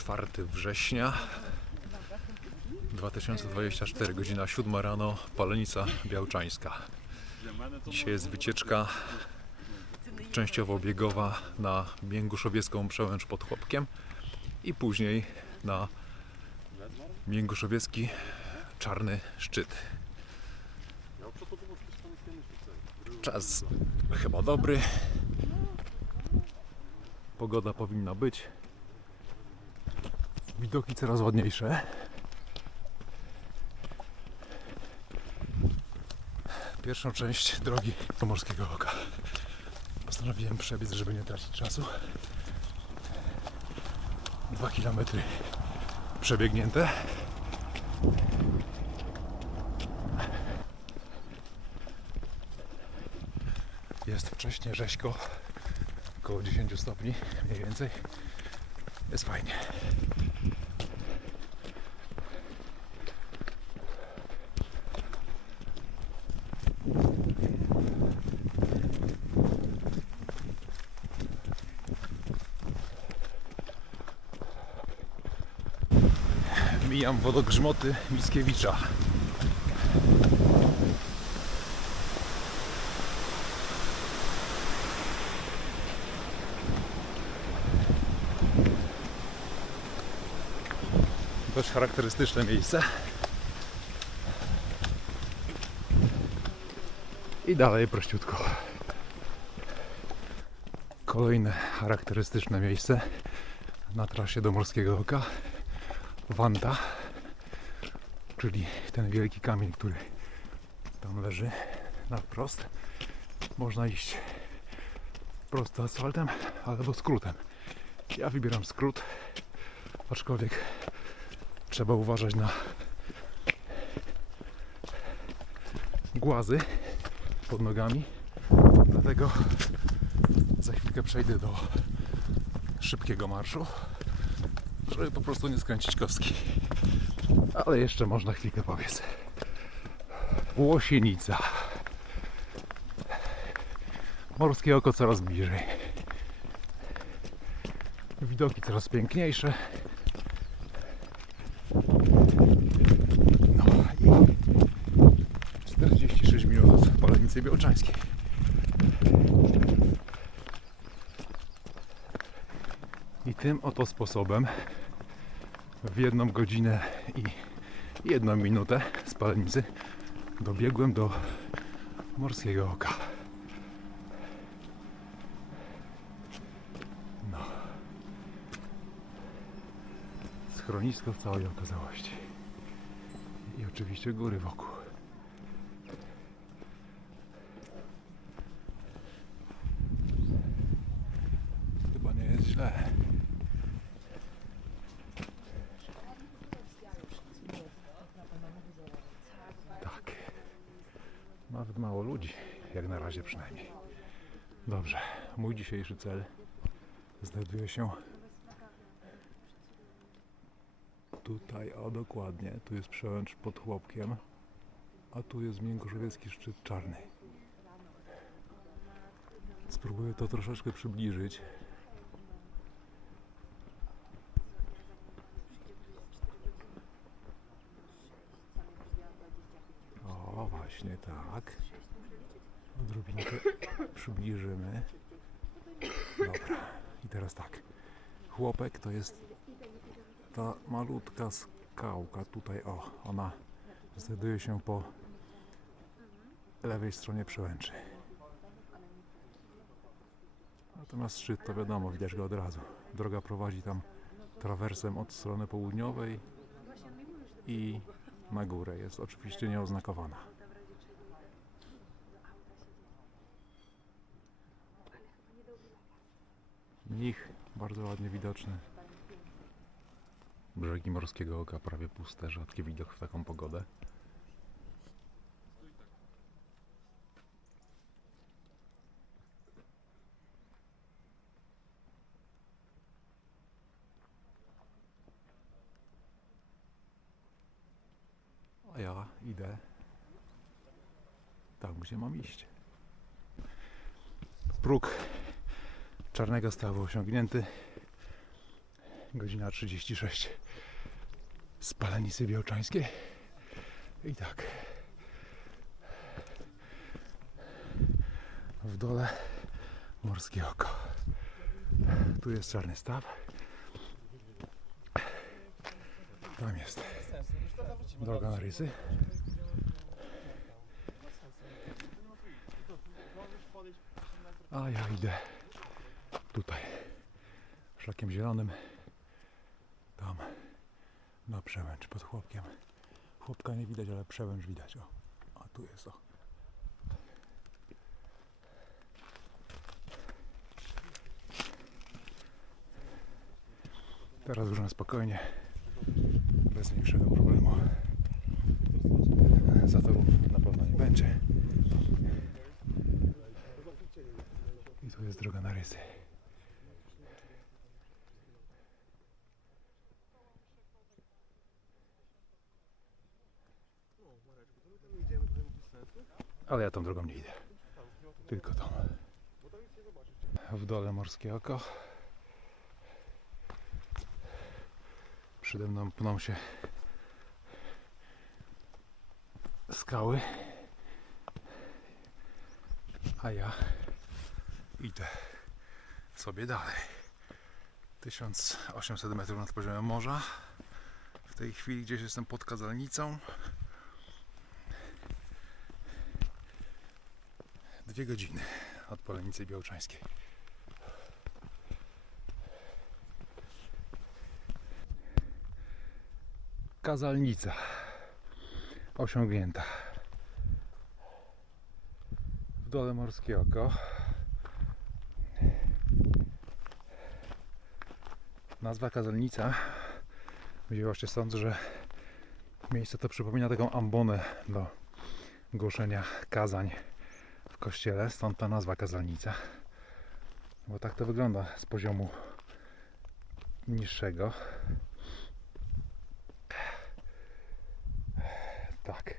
4 września 2024, godzina 7 rano, Palenica Białczańska. Dzisiaj jest wycieczka częściowo biegowa na Mięguszowiecką przełęcz pod Chłopkiem i później na Mięguszowiecki Czarny Szczyt. Czas chyba dobry. Pogoda powinna być. Widoki coraz ładniejsze. Pierwszą część drogi do Morskiego Oka. Postanowiłem przebiec, żeby nie tracić czasu. Dwa kilometry przebiegnięte. Jest wcześnie rzeźko, około 10 stopni mniej więcej. Jest fajnie. Mijam wodogrzmoty Mickiewicza. Dość charakterystyczne miejsce. I dalej prościutko. Kolejne charakterystyczne miejsce na trasie do Morskiego Oka. Wanda, czyli ten wielki kamień, który tam leży na wprost. Można iść prosto asfaltem albo skrótem. Ja wybieram skrót, aczkolwiek trzeba uważać na głazy pod nogami. Dlatego za chwilkę przejdę do szybkiego marszu, żeby po prostu nie skręcić kostki. Ale jeszcze można chwilkę powiedz. Łosienica. Morskie oko coraz bliżej. Widoki coraz piękniejsze. No i 46 minut od Palenicy Białczańskiej. I tym oto sposobem w jedną godzinę i jedną minutę z Palenicy dobiegłem do Morskiego Oka. No. Schronisko w całej okazałości. I oczywiście góry wokół. Chyba nie jest źle. Tak. Nawet mało ludzi, jak na razie przynajmniej. Dobrze, mój dzisiejszy cel znajduje się tutaj, o dokładnie, tu jest przełęcz pod Chłopkiem, a tu jest Mięgorzowiecki Szczyt Czarny. Spróbuję to troszeczkę przybliżyć. O, właśnie tak. Odrobinkę przybliżymy. Dobra. I teraz tak. Chłopek to jest ta malutka skałka tutaj, o, ona znajduje się po lewej stronie przełęczy. Natomiast szczyt to wiadomo, widać go od razu. Droga prowadzi tam trawersem od strony południowej i na górę. Jest oczywiście nieoznakowana. Mnich bardzo ładnie widoczny. Brzegi Morskiego Oka prawie puste, rzadki widok w taką pogodę. A ja idę tam, gdzie mam iść. Próg czarnego stawu osiągnięty. Godzina 36. Spalenicy Białczańskiej. I tak. W dole Morskie Oko. Tu jest Czarny Staw. Tam jest droga na rysy. A ja idę tutaj szlakiem zielonym tam na przełęcz pod chłopkiem. Chłopka nie widać, ale przełęcz widać. O, a tu jest o. Teraz już na spokojnie, bez większego problemu. Zatorów na pewno nie będzie. I tu jest droga na rysy. Ale ja tą drogą nie idę. Tylko tą. W dole morskie oko. Przede mną pną się skały. A ja idę sobie dalej. 1800 metrów nad poziomem morza. W tej chwili gdzieś jestem pod kazalnicą. Godziny od Polenicy Białczańskiej. Kazalnica osiągnięta. W dole morskie oko. Nazwa kazalnica wzięła się stąd, że miejsce to przypomina taką ambonę do głoszenia kazań kościele, stąd ta nazwa kazalnica. Bo tak to wygląda z poziomu niższego. Tak.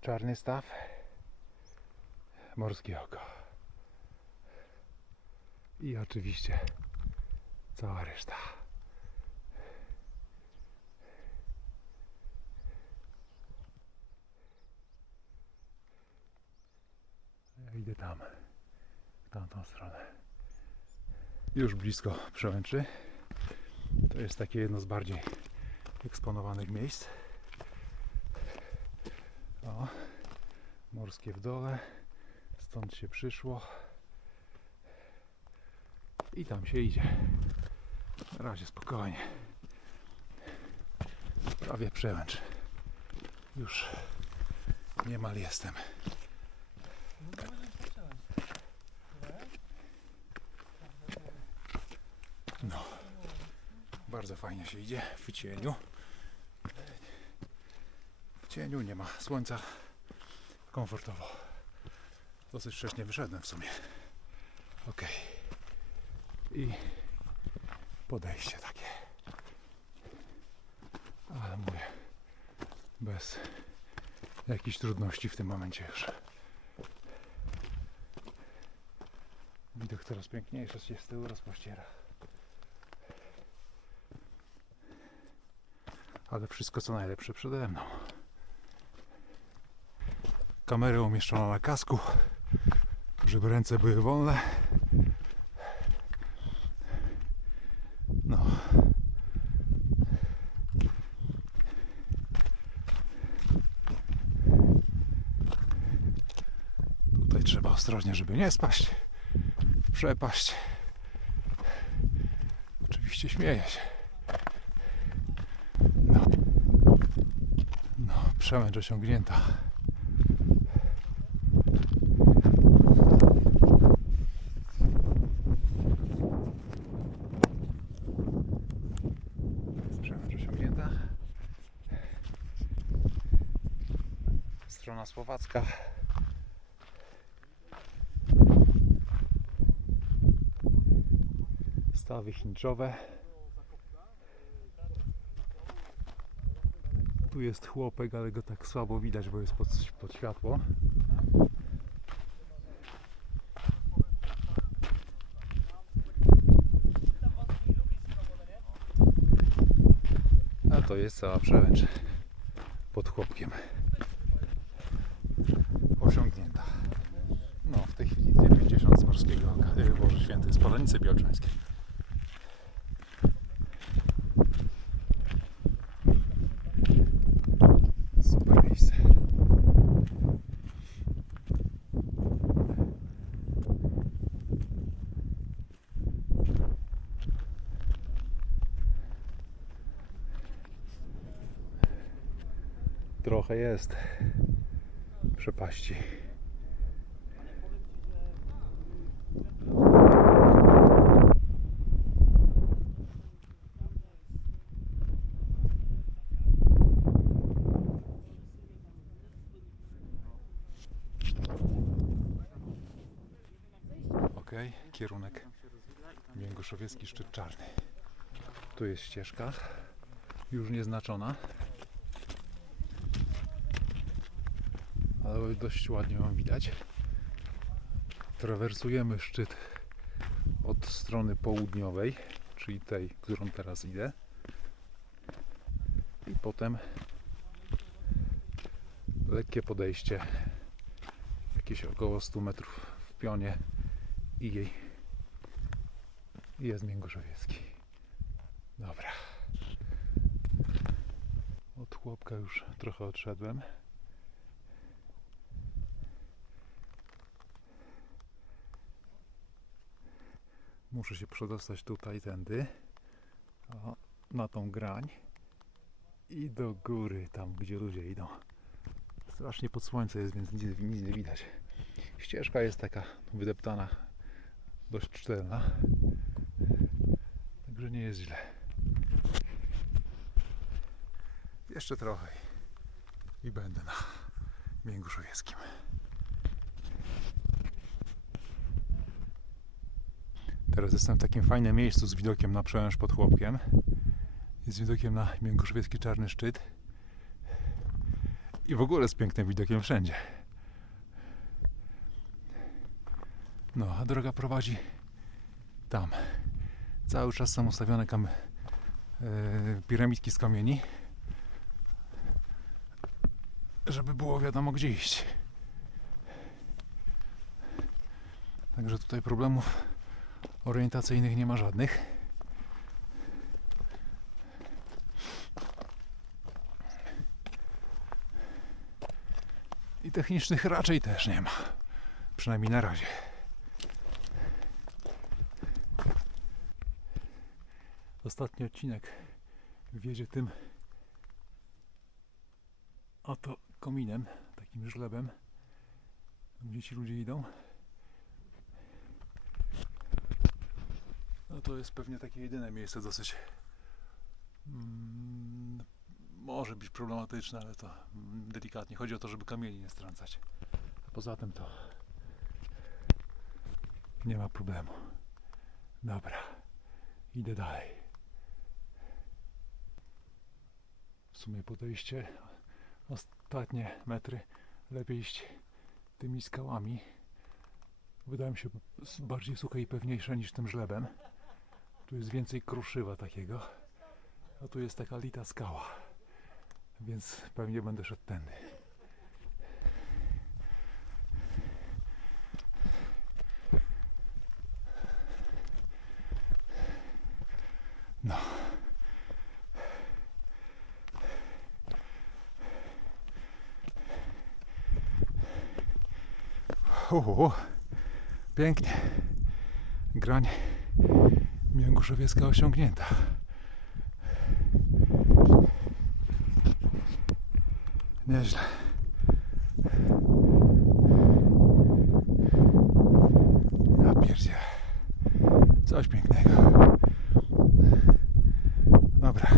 Czarny staw. Morskie oko. I oczywiście cała reszta. Idę tam, w tamtą stronę. Już blisko przełęczy. To jest takie jedno z bardziej eksponowanych miejsc. O, morskie w dole. Stąd się przyszło. I tam się idzie. Na razie spokojnie. Prawie przełęcz. Już niemal jestem. No. Bardzo fajnie się idzie w cieniu. W cieniu nie ma słońca. Komfortowo. Dosyć wcześnie wyszedłem w sumie. Ok. I podejście takie. Ale mówię, bez jakichś trudności w tym momencie już. Widok coraz piękniejszy się z tyłu rozpościera. Ale wszystko co najlepsze przede mną. Kamerę umieszczono na kasku, żeby ręce były wolne. No. Tutaj trzeba ostrożnie, żeby nie spaść w przepaść. Oczywiście śmieję się. No. No, przełęcz osiągnięta. Przełęcz osiągnięta. Strona słowacka. Stawy chinczowe. Tu jest chłopek, ale go tak słabo widać, bo jest pod, pod światło. to jest cała przełęcz pod chłopkiem. Osiągnięta. No, w tej chwili 2,50 z Morskiego Boże Święty, z Polanicy Białczańskiej. Super miejsce. Trochę jest przepaści. Kierunek Mięguszowiecki Szczyt Czarny. Tu jest ścieżka, już nieznaczona. Ale dość ładnie Wam widać. Trawersujemy szczyt od strony południowej, czyli tej, którą teraz idę. I potem lekkie podejście, jakieś około 100 metrów w pionie i jej jest Mięguszowiecki. Dobra. Od chłopka już trochę odszedłem. Muszę się przedostać tutaj tędy. O, na tą grań. I do góry, tam gdzie ludzie idą. Strasznie pod słońce jest, więc nic, nic nie widać. Ścieżka jest taka wydeptana, dość szczelna. Także nie jest źle. Jeszcze trochę i będę na Mięguszowieckim. Teraz jestem w takim fajnym miejscu z widokiem na przełęcz pod chłopkiem. Z widokiem na Mięguszowiecki Czarny Szczyt. I w ogóle z pięknym widokiem wszędzie. No, a droga prowadzi tam. Cały czas są ustawione kam- e, piramidki z kamieni, żeby było wiadomo gdzie iść. Także tutaj problemów orientacyjnych nie ma żadnych. I technicznych raczej też nie ma. Przynajmniej na razie. Ostatni odcinek wiedzie tym oto kominem, takim żlebem, gdzie ci ludzie idą. To jest pewnie takie jedyne miejsce dosyć mm, może być problematyczne, ale to mm, delikatnie. Chodzi o to, żeby kamieni nie strącać. Poza tym to nie ma problemu. Dobra, idę dalej. W sumie podejście ostatnie metry lepiej iść tymi skałami. Wydają się bardziej suche i pewniejsze niż tym żlebem. Tu jest więcej kruszywa takiego, a tu jest taka lita skała, więc pewnie będę szedł tędy. No. Uhu, pięknie. Grań Mięguszowiecka osiągnięta. Nieźle. Ja pierdzie. Coś pięknego. Dobra.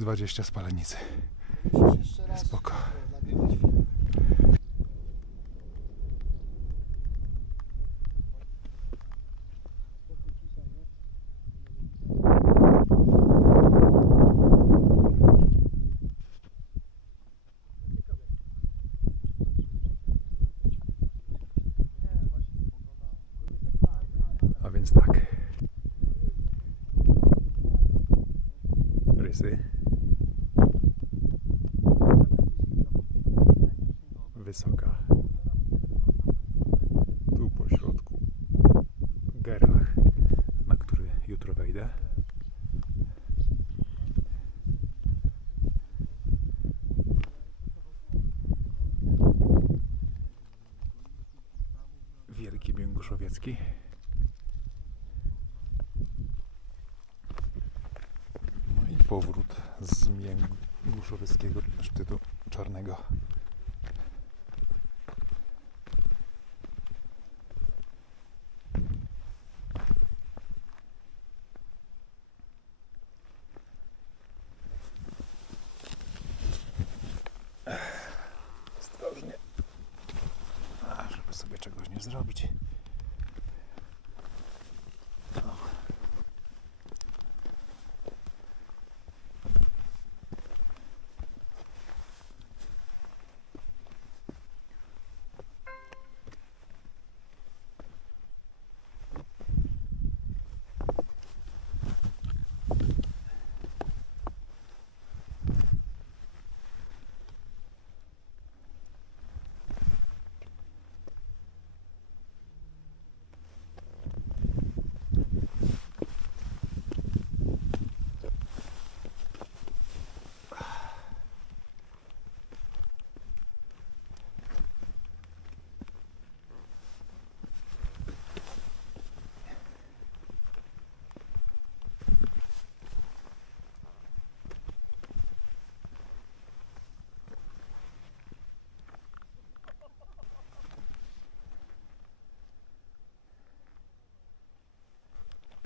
3,20 spalenicy. Musisz jeszcze raz Spoko. o, nagrywać film. A więc tak. Rysy. Wysoka. Tu po środku gerlach, na który jutro wejdę. Wielki Bięguszowiecki. No i powrót z Mięguszowieckiego szczytu czarnego. Ostrożnie. A, żeby sobie czegoś nie zrobić.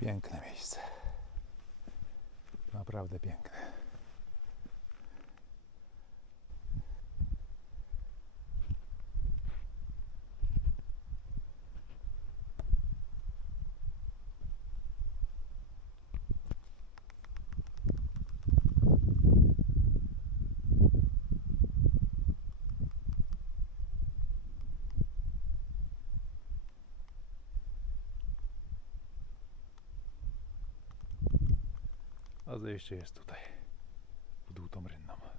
Piękne miejsce. Naprawdę piękne. Zejście jest tutaj, w dół rynną.